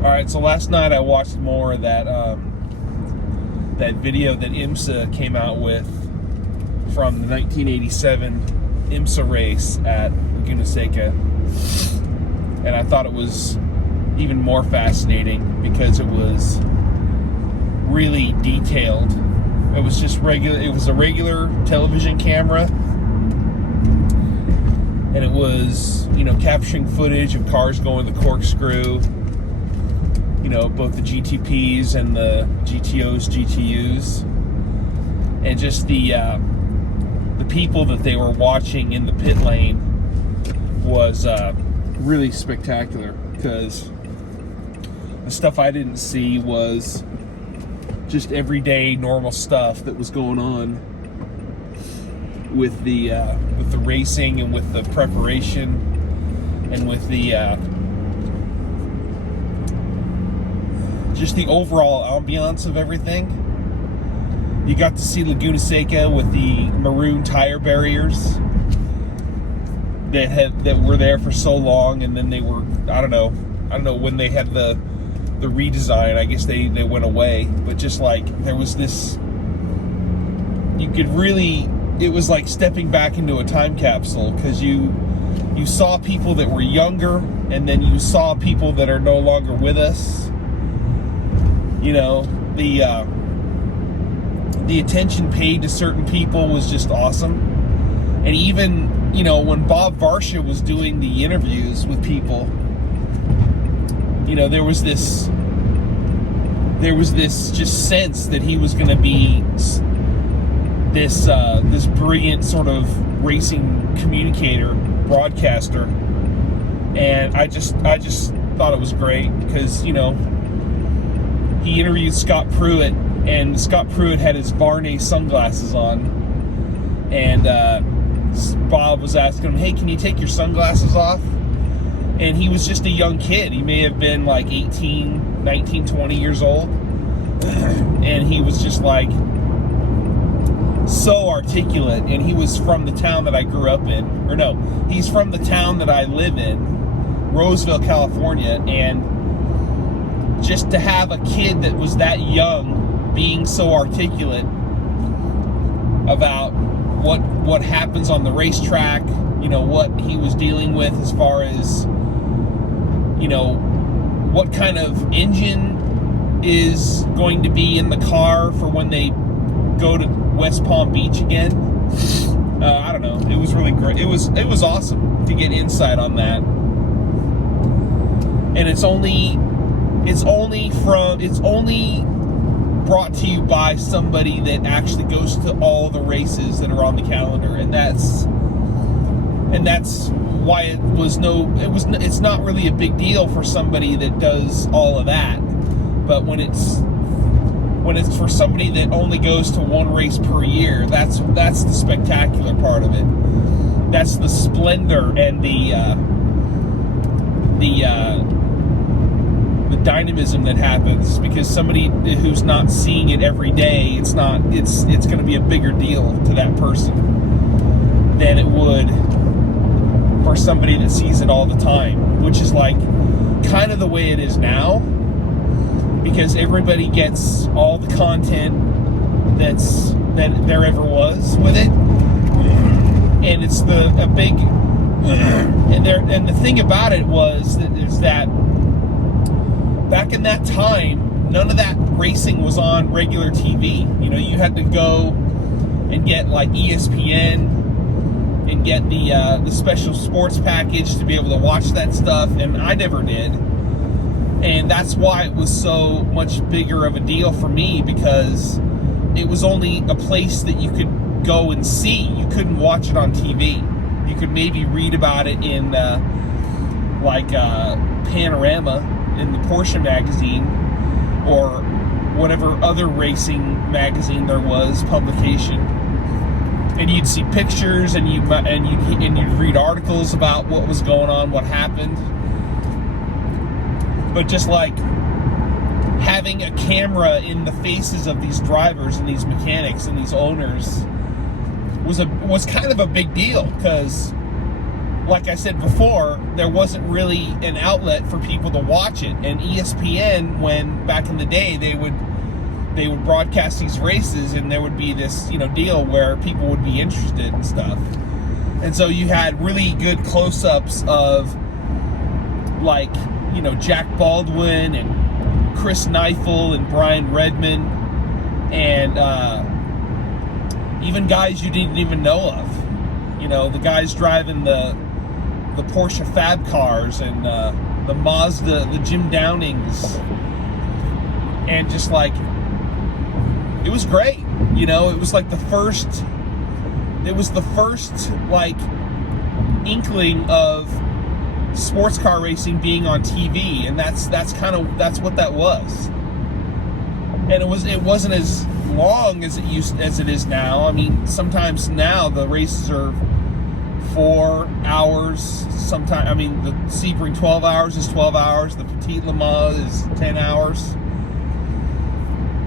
All right, so last night I watched more of that that video that IMSA came out with from the 1987 IMSA race at Laguna Seca, and I thought it was even more fascinating because it was really detailed. It was just regular. It was a regular television camera, and it was, capturing footage of cars going the corkscrew. Both the GTPs and the GTOs, GTUs, and just the people that they were watching in the pit lane was really spectacular, because the stuff I didn't see was just everyday normal stuff that was going on with the racing and with the preparation and with the just the overall ambiance of everything. You got to see Laguna Seca with the maroon tire barriers that were there for so long, and then they were, I don't know when they had the redesign. I guess they went away, but just like there was this, you could really, it was like stepping back into a time capsule, because you saw people that were younger, and then you saw people that are no longer with us. The attention paid to certain people was just awesome. And even, when Bob Varsha was doing the interviews with people, there was this just sense that he was going to be this brilliant sort of racing communicator, broadcaster. And I just thought it was great, because, he interviewed Scott Pruitt, and Scott Pruitt had his Varney sunglasses on, and Bob was asking him, hey, can you take your sunglasses off? And he was just a young kid. He may have been like 18, 19, 20 years old, and he was just like so articulate. And he was from the town that I grew up in, or no, he's from the town that I live in, Roseville, California. And just to have a kid that was that young being so articulate about what happens on the racetrack, what he was dealing with as far as, what kind of engine is going to be in the car for when they go to West Palm Beach again. I don't know. It was really great. It was awesome to get insight on that. And it's only brought to you by somebody that actually goes to all the races that are on the calendar, and that's why it's not really a big deal for somebody that does all of that. But when it's for somebody that only goes to one race per year, that's the spectacular part of it. That's the splendor and the dynamism that happens, because somebody who's not seeing it every day, it's going to be a bigger deal to that person than it would for somebody that sees it all the time, which is like kind of the way it is now, because everybody gets all the content that there ever was with it, and it's a big and the thing about it is that back in that time, none of that racing was on regular TV. You had to go and get like ESPN and get the special sports package to be able to watch that stuff, and I never did. And that's why it was so much bigger of a deal for me, because it was only a place that you could go and see. You couldn't watch it on TV. You could maybe read about it in Panorama, in the Porsche magazine, or whatever other racing magazine there was, publication, and you'd see pictures, and you'd read articles about what was going on, what happened. But just like having a camera in the faces of these drivers and these mechanics and these owners was kind of a big deal, because like I said before, there wasn't really an outlet for people to watch it. And ESPN, when back in the day, they would broadcast these races, and there would be this, deal where people would be interested and stuff. And so you had really good close-ups of, like, Jack Baldwin and Chris Neifel and Brian Redmond, and even guys you didn't even know of. The guys driving the Porsche Fab cars, and the Mazda, the Jim Downings, and just like, it was great. It was like the first like inkling of sports car racing being on TV, and that's what that was. And it wasn't as long as it is now. I mean, sometimes now the races are 4 hours. Sometimes, I mean, the Sebring 12 hours is 12 hours. The Petit Le Mans is 10 hours.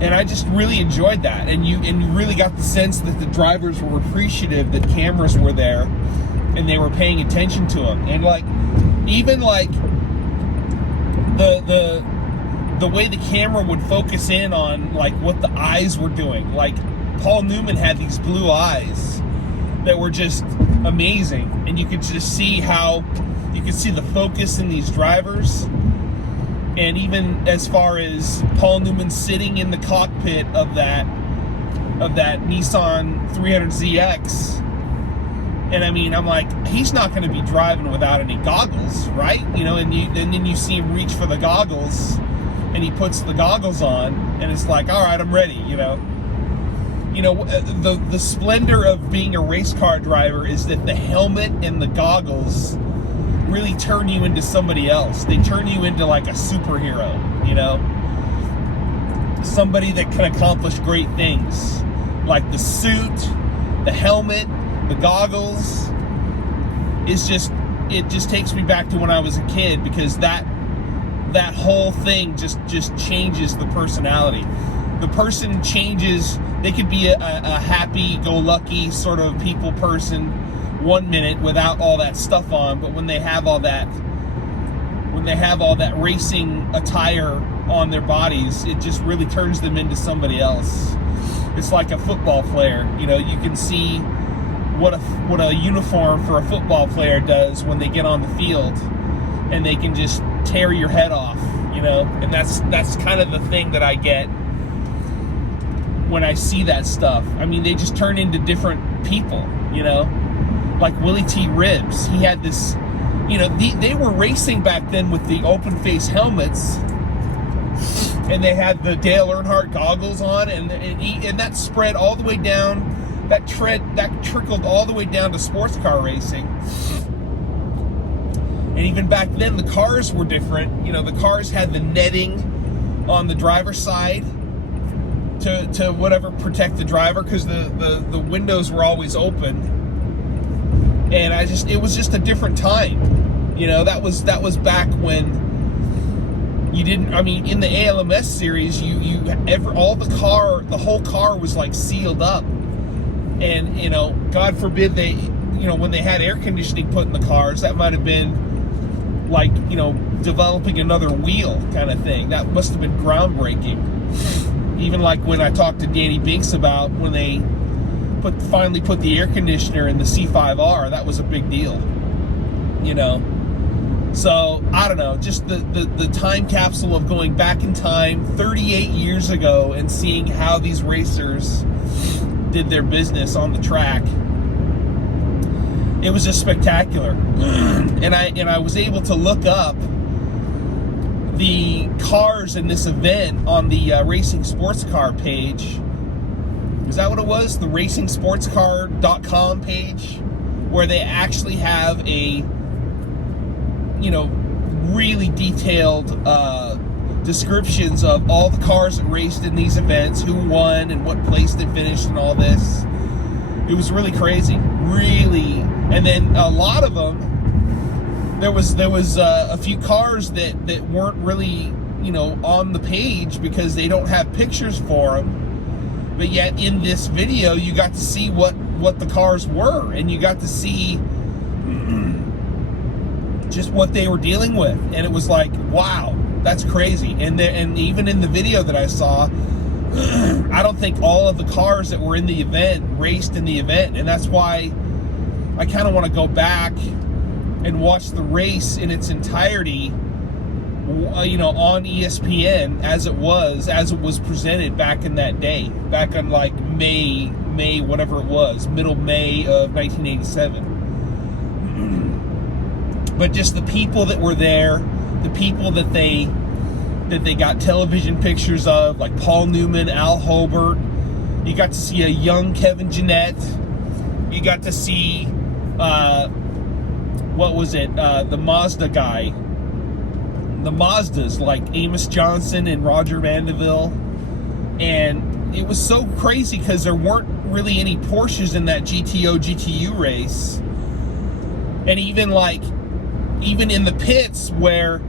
And I just really enjoyed that. And you really got the sense that the drivers were appreciative that cameras were there, and they were paying attention to them. And like, even like the way the camera would focus in on like what the eyes were doing. Like, Paul Newman had these blue eyes that were just amazing, and you could just see the focus in these drivers. And even as far as Paul Newman sitting in the cockpit of that Nissan 300ZX, and I mean, I'm like, he's not going to be driving without any goggles, right? And then you see him reach for the goggles, and he puts the goggles on, and it's like, all right, I'm ready. The splendor of being a race car driver is that the helmet and the goggles really turn you into somebody else. They turn you into like a superhero, somebody that can accomplish great things. Like the suit, the helmet, the goggles, it just takes me back to when I was a kid, because that whole thing just changes the personality. The person changes. They could be a happy-go-lucky sort of people person 1 minute without all that stuff on, but when they have all that racing attire on their bodies, it just really turns them into somebody else. It's like a football player. You can see what a uniform for a football player does when they get on the field, and they can just tear your head off. And that's kind of the thing that I get when I see that stuff. I mean, they just turn into different people. Like Willie T. Ribbs, he had this, they were racing back then with the open face helmets, and they had the Dale Earnhardt goggles on, and that spread all the way down, that trickled all the way down to sports car racing. And even back then, the cars were different. The cars had the netting on the driver's side to whatever protect the driver, because the windows were always open. And it was just a different time. That was back when you didn't, I mean, in the ALMS series, the whole car was like sealed up. And, God forbid when they had air conditioning put in the cars, that might have been like, developing another wheel kind of thing. That must have been groundbreaking. Even like when I talked to Danny Binks about when they finally put the air conditioner in the C5R, that was a big deal. So I don't know, just the time capsule of going back in time 38 years ago and seeing how these racers did their business on the track. It was just spectacular. And I was able to look up the cars in this event on the Racing Sports Car page. Is that what it was? The RacingSportsCar.com page, where they actually have a, really detailed descriptions of all the cars that raced in these events, who won and what place they finished and all this. It was really crazy, really. And then a lot of them, there was a few cars that weren't really, on the page because they don't have pictures for them. But yet in this video, you got to see what the cars were, and you got to see just what they were dealing with. And it was like, wow, that's crazy. And even in the video that I saw, I don't think all of the cars that were in the event raced in the event. And that's why I kind of want to go back and watch the race in its entirety, you know, on ESPN as it was presented back in that day, back on like May, whatever it was, middle May of 1987. But just the people that were there, the people that they got television pictures of, like Paul Newman, Al Holbert. You got to see a young Kevin Jeanette. You got to see, what was it? The Mazda guy. The Mazdas, like Amos Johnson and Roger Vandeville. And it was so crazy because there weren't really any Porsches in that GTU race. And even in the pits where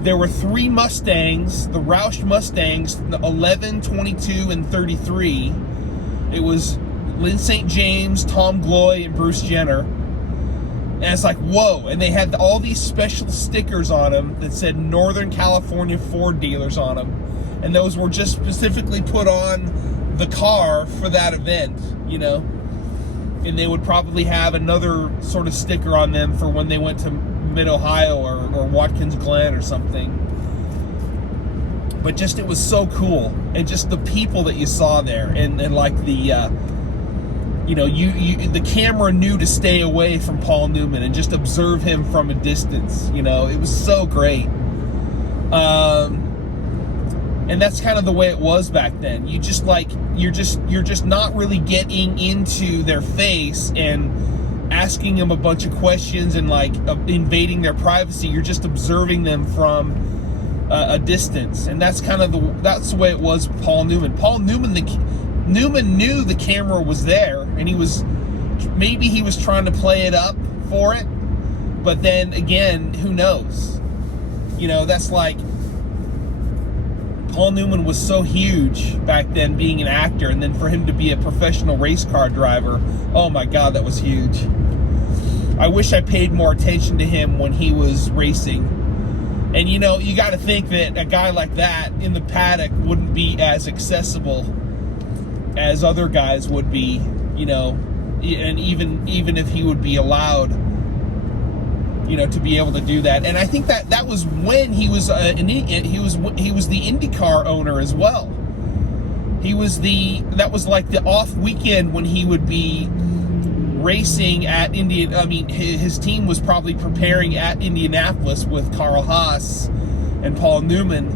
there were 3 Mustangs, the Roush Mustangs, 11, 22, and 33. It was Lynn St. James, Tom Gloy, and Bruce Jenner. And it's like, whoa. And they had all these special stickers on them that said Northern California Ford dealers on them. And those were just specifically put on the car for that event, you know. And they would probably have another sort of sticker on them for when they went to Mid-Ohio or Watkins Glen or something. But just, it was so cool. And just the people that you saw there. And like the, you know, the camera knew to stay away from Paul Newman and just observe him from a distance. You know, it was so great. And that's kind of the way it was back then. You just like, you're just not really getting into their face and asking them a bunch of questions and like invading their privacy. You're just observing them from a distance. And that's kind of that's the way it was with Paul Newman. Newman knew the camera was there, and maybe he was trying to play it up for it, but then again, who knows? You know, that's like, Paul Newman was so huge back then being an actor, and then for him to be a professional race car driver, oh my God, that was huge. I wish I paid more attention to him when he was racing. And you know, you got to think that a guy like that in the paddock wouldn't be as accessible as other guys would be, you know, and even if he would be allowed, you know, to be able to do that. And I think that was when he was he was the IndyCar owner as well. That was like the off weekend when he would be racing at his team was probably preparing at Indianapolis with Carl Haas and Paul Newman.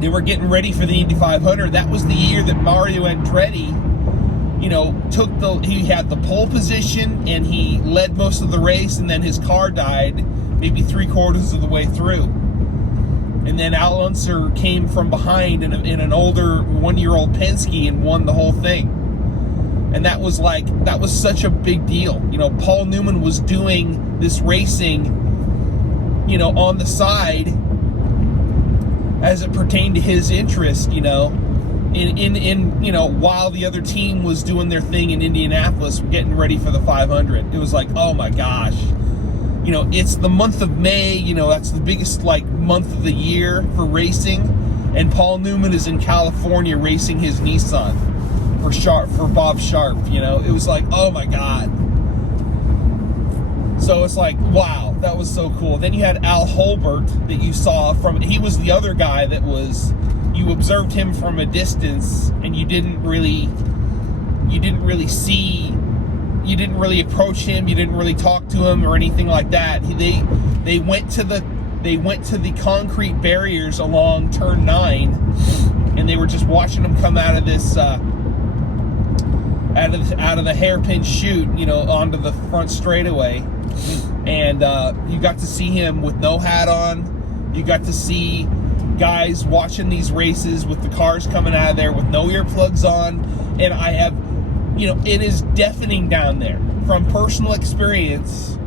They were getting ready for the Indy 500. That was the year that Mario Andretti, you know, he had the pole position and he led most of the race, and then his car died maybe 3/4 of the way through. And then Al Unser came from behind in an older 1-year-old Penske and won the whole thing. And that was such a big deal. You know, Paul Newman was doing this racing, you know, on the side as it pertained to his interest, you know, in you know, while the other team was doing their thing in Indianapolis, getting ready for the 500. It was like, oh my gosh. You know, it's the month of May, you know, that's the biggest like month of the year for racing, and Paul Newman is in California racing his Nissan for Bob Sharp, you know. It was like, oh my God. So it's like, wow, that was so cool. Then you had Al Holbert that you saw he was the other guy that you observed him from a distance, and you didn't really approach him, you didn't really talk to him or anything like that. They went to the concrete barriers along turn 9, and they were just watching him come out of this out of the hairpin chute, you know, onto the front straightaway. And you got to see him with no hat on. You got to see guys watching these races with the cars coming out of there with no earplugs on. And I have, you know, it is deafening down there. From personal experience,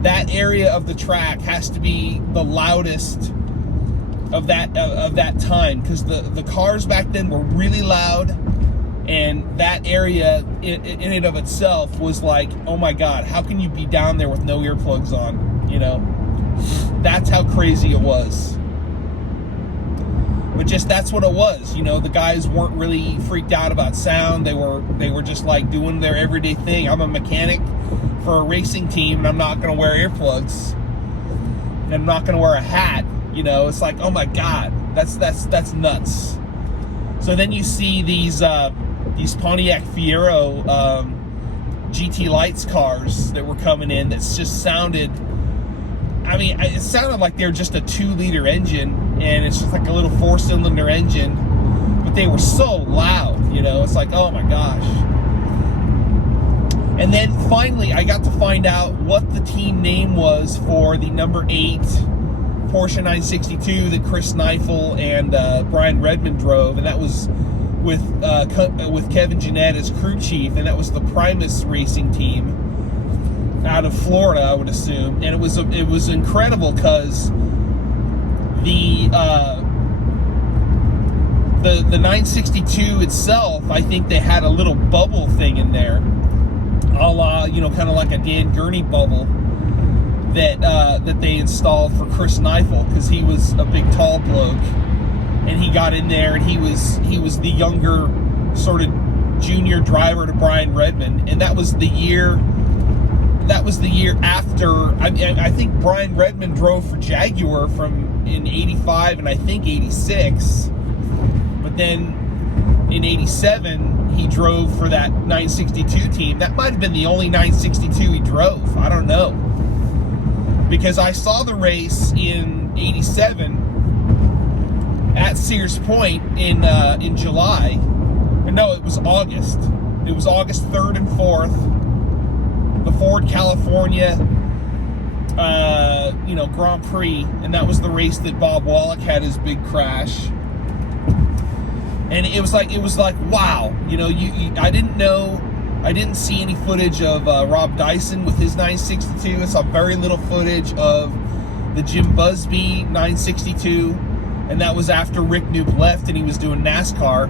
that area of the track has to be the loudest of that time, because the cars back then were really loud. And that area in and of itself was like, oh my God, how can you be down there with no earplugs on? you know. That's how crazy it was. But just that's what it was, you know. The guys weren't really freaked out about sound. They were just like doing their everyday thing. I'm a mechanic for a racing team, and I'm not going to wear earplugs, and I'm not going to wear a hat. You know, it's like, oh my God, that's nuts. So then you see these Pontiac Fiero GT Lights cars that were coming in. That's just sounded. I mean, it sounded like they were just a 2-liter engine, and it's just like a little 4-cylinder engine, but they were so loud, you know. It's like, oh my gosh. And then finally, I got to find out what the team name was for the number 8 Porsche 962 that Chris Neifel and Brian Redmond drove, and that was with Kevin Jeanette as crew chief, and that was the Primus Racing team out of Florida, I would assume. And it was incredible because the 962 itself, I think they had a little bubble thing in there, a la, you know, kind of like a Dan Gurney bubble that they installed for Chris Neifel, because he was a big tall bloke, and he got in there, and he was the younger sort of junior driver to Brian Redmond, and that was the year after. I think Brian Redmond drove for Jaguar in 85 and I think 86, but then in 87 he drove for that 962 team. That might have been the only 962 he drove. I don't know, because I saw the race in 87 at Sears Point in July. No, it was August. It was August 3rd and 4th. The Ford California, Grand Prix, and that was the race that Bob Wallach had his big crash. And it was like, wow, you know, I didn't see any footage of Rob Dyson with his 962. I saw very little footage of the Jim Busby 962, and that was after Rick Newp left and he was doing NASCAR.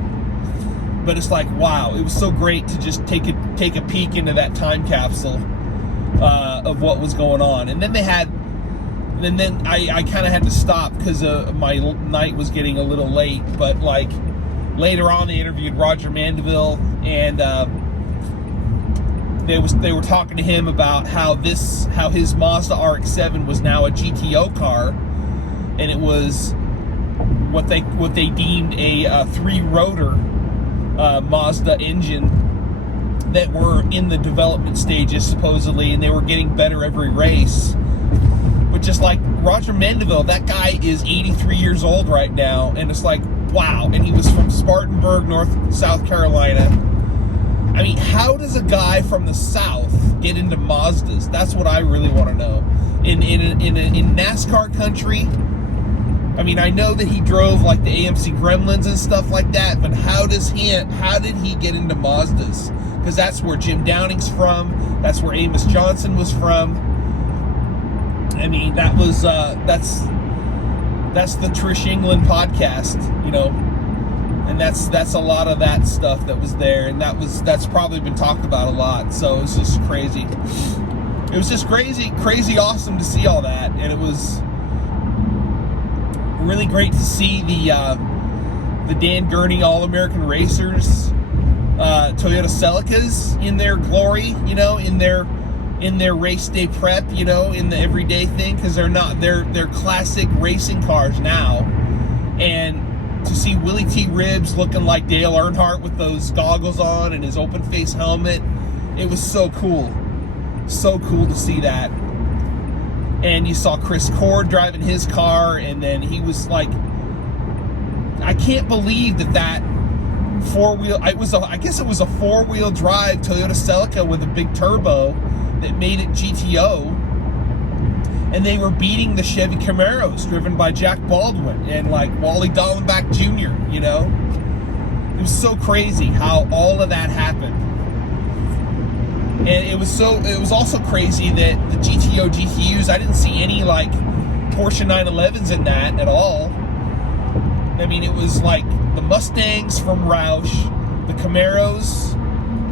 But it's like, wow, it was so great to just take a peek into that time capsule of what was going on. And then I kind of had to stop because my night was getting a little late. But like later on, they interviewed Roger Mandeville, and they were talking to him about how his Mazda RX-7 was now a GTO car, and it was what they deemed a 3-rotor Mazda engine that were in the development stages supposedly, and they were getting better every race. But just like Roger Mandeville, that guy is 83 years old right now, and it's like, wow. And he was from Spartanburg, South Carolina. I mean, how does a guy from the South get into Mazdas? That's what I really want to know. In NASCAR country, I mean, I know that he drove like the AMC Gremlins and stuff like that, but how did he get into Mazdas? Because that's where Jim Downing's from. That's where Amos Johnson was from. I mean, that's the Trish England podcast, you know, and that's a lot of that stuff that was there, and that's probably been talked about a lot. So it's just crazy. It was just crazy awesome to see all that, and it was really great to see the Dan Gurney All-American Racers Toyota Celicas in their glory, you know, in their race day prep, you know, in the everyday thing, because they're classic racing cars now. And to see Willie T. Ribbs looking like Dale Earnhardt with those goggles on and his open face helmet, it was so cool. So cool to see that. And you saw Chris Cord driving his car, and then he was like, I can't believe that four-wheel, I guess it was a four-wheel drive Toyota Celica with a big turbo that made it GTO, and they were beating the Chevy Camaros driven by Jack Baldwin and like Wally Dallenbach Jr., you know? It was so crazy how all of that happened. And it was also crazy that the GTO GTUs, I didn't see any like Porsche 911s in that at all. I mean, it was like the Mustangs from Roush, the Camaros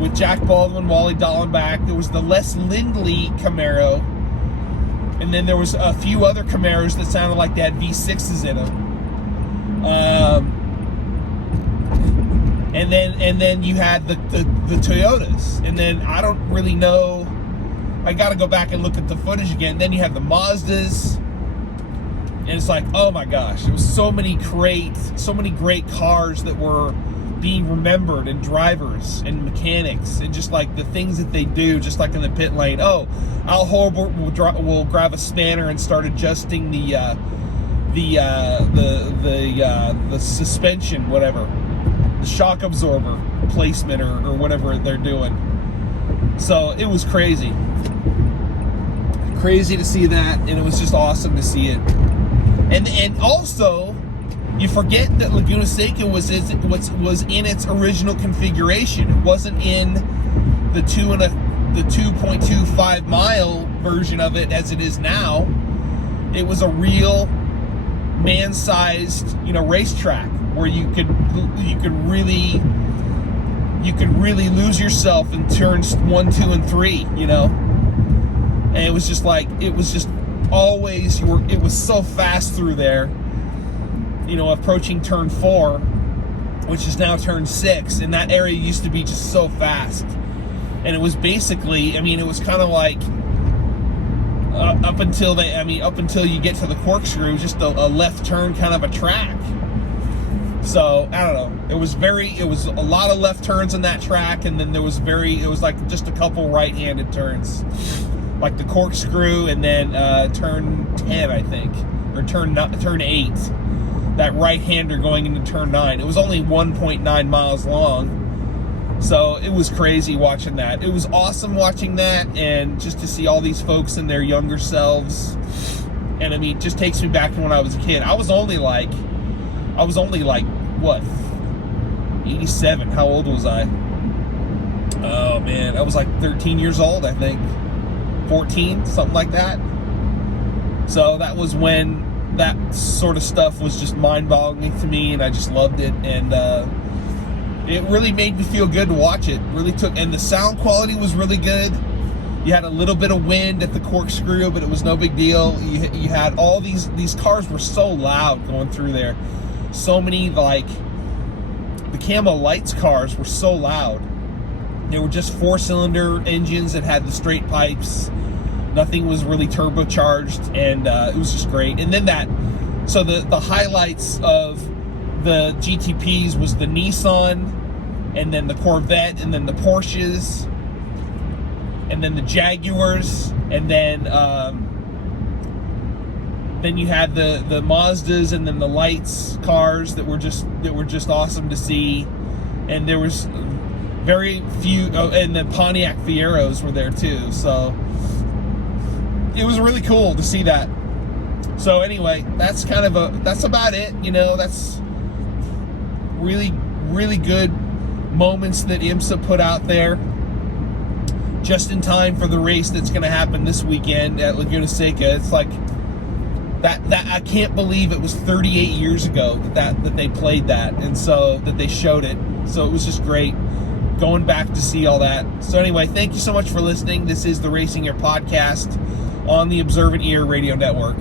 with Jack Baldwin, Wally Dallenbach. There was the Les Lindley Camaro, And then there was a few other Camaros that sounded like they had V6s in them. And then you had the Toyotas. And then I don't really know. I got to go back and look at the footage again. Then you had the Mazdas. And it's like, oh my gosh, there was so many great cars that were being remembered, and drivers and mechanics, and just like the things that they do, just like in the pit lane. Oh, Al Holbert will grab a spanner and start adjusting the suspension, whatever, the shock absorber placement or whatever they're doing. So it was crazy to see that, and it was just awesome to see it. And also, you forget that Laguna Seca was in its original configuration. It wasn't in the 2.25 mile version of it as it is now. It was a real man-sized, racetrack where you could really lose yourself in turns 1, 2, and 3. And it was just always it was so fast through there. Approaching turn 4, which is now turn 6, and that area used to be just so fast. And it was basically, it was kind of like up until you get to the corkscrew, just a left turn kind of a track. So I don't know. It was a lot of left turns in that track, and then it was like just a couple right-handed turns, like the corkscrew, and then turn 10, I think, or turn 8. That right-hander going into turn 9. It was only 1.9 miles long. So it was crazy watching that. It was awesome watching that, and just to see all these folks in their younger selves. And it just takes me back to when I was a kid. I was only like, what? 87. How old was I? Oh man, I was like 13 years old, I think. 14, something like that. So that was when that sort of stuff was just mind-boggling to me, and I just loved it, and it really made me feel good to watch it. And the sound quality was really good. You had a little bit of wind at the corkscrew, but it was no big deal. You had all these cars were so loud going through there. So many, like, the Camo Lights cars were so loud. They were just 4-cylinder engines that had the straight pipes. Nothing was really turbocharged, and it was just great. And then the highlights of the GTPs was the Nissan, and then the Corvette, and then the Porsches, and then the Jaguars, and then you had the Mazdas, and then the Lights cars that were just awesome to see. And there was very few, and the Pontiac Fieros were there too. So it was really cool to see that. So anyway, that's about it. That's really, really good moments that IMSA put out there, just in time for the race that's going to happen this weekend at Laguna Seca. It's like that I can't believe it was 38 years ago that they played that, and so that they showed it. So it was just great going back to see all that. So anyway, thank you so much for listening. This is the Racing Ear Podcast on the Observant Ear Radio Network.